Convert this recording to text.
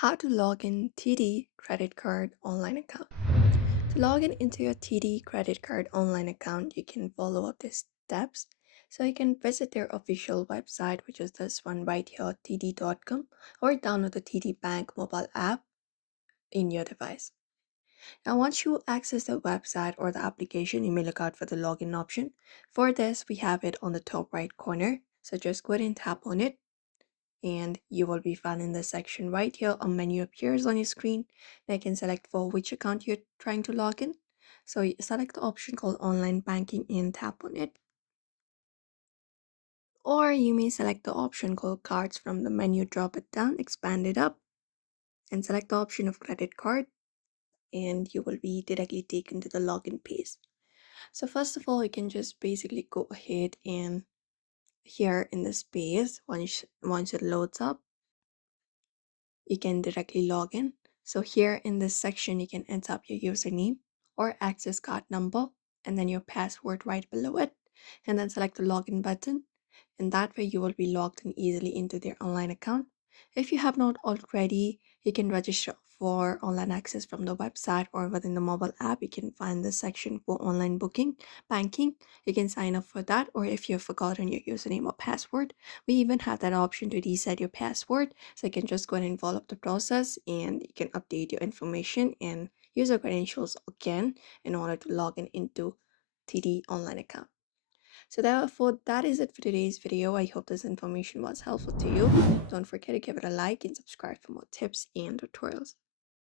How to log in TD credit card online account. To log in into your TD credit card online account, you can follow up these steps. So you can visit their official website, which is this one right here, td.com, or download the TD Bank mobile app in your device. Now, once you access the website or the application, you may look out for the login option. For this, we have it on the top right corner. So just go ahead and tap on it and you will be found in the section right here. A menu appears on your screen. Now you can select for which account you're trying to log in. So you select the option called online banking and tap on it. Or you may select the option called cards from the menu, drop it down, expand it up, and select the option of credit card, and you will be directly taken to the login page. So first of all, you can just basically go ahead and here in this page, once it loads up, you can directly log in. So here in this section, you can enter up your username or access card number and then your password right below it, and then select the login button. And that way you will be logged in easily into their online account. If you have not already, you can register for online access from the website or within the mobile app. You can find the section for online booking, banking. You can sign up for that, or if you've forgotten your username or password, we even have that option to reset your password. So you can just go ahead and follow up the process and you can update your information and use your credentials again in order to log in into TD online account. So therefore, that is it for today's video. I hope this information was helpful to you. Don't forget to give it a like and subscribe for more tips and tutorials.